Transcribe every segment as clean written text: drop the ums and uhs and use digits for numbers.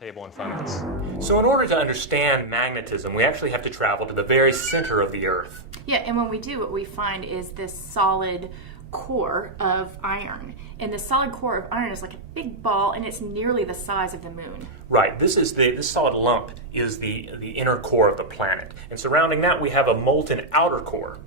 table in front of us. So in order to understand magnetism, we actually have to travel to the very center of the Earth. Yeah, and when we do, what we find is this solid core of iron. And the solid core of iron is like a big ball, and it's nearly the size of the moon. Right, this solid lump is the inner core of the planet. And surrounding that, we have a molten outer core.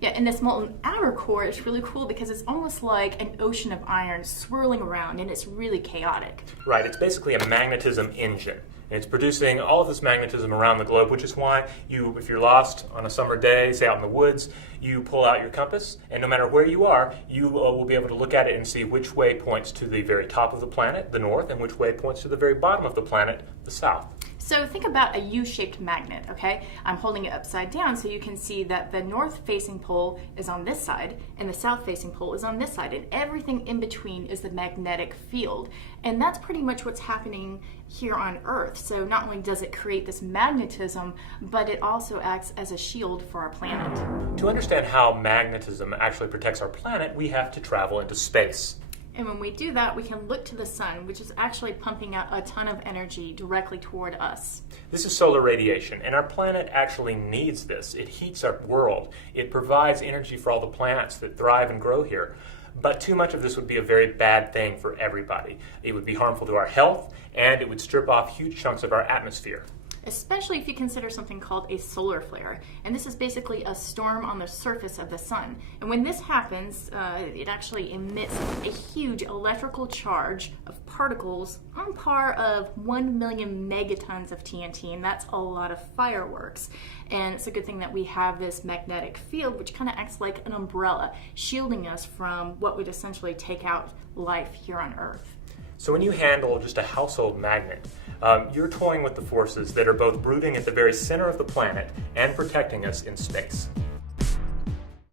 Yeah, and this molten outer core is really cool because it's almost like an ocean of iron swirling around, and it's really chaotic. Right, it's basically a magnetism engine. And it's producing all of this magnetism around the globe, which is why if you're lost on a summer day, say out in the woods, you pull out your compass, and no matter where you are, you will be able to look at it and see which way points to the very top of the planet, the north, and which way points to the very bottom of the planet, the south. So think about a U-shaped magnet, okay? I'm holding it upside down so you can see that the north-facing pole is on this side and the south-facing pole is on this side, and everything in between is the magnetic field. And that's pretty much what's happening here on Earth. So not only does it create this magnetism, but it also acts as a shield for our planet. To understand how magnetism actually protects our planet, we have to travel into space. And when we do that, we can look to the sun, which is actually pumping out a ton of energy directly toward us. This is solar radiation, and our planet actually needs this. It heats our world. It provides energy for all the plants that thrive and grow here. But too much of this would be a very bad thing for everybody. It would be harmful to our health, and it would strip off huge chunks of our atmosphere. Especially if you consider something called a solar flare. And this is basically a storm on the surface of the sun. And when this happens, it actually emits a huge electrical charge of particles on par of 1 million megatons of TNT, and that's a lot of fireworks. And it's a good thing that we have this magnetic field, which kind of acts like an umbrella, shielding us from what would essentially take out life here on Earth. So when you handle just a household magnet, you're toying with the forces that are both brooding at the very center of the planet and protecting us in space.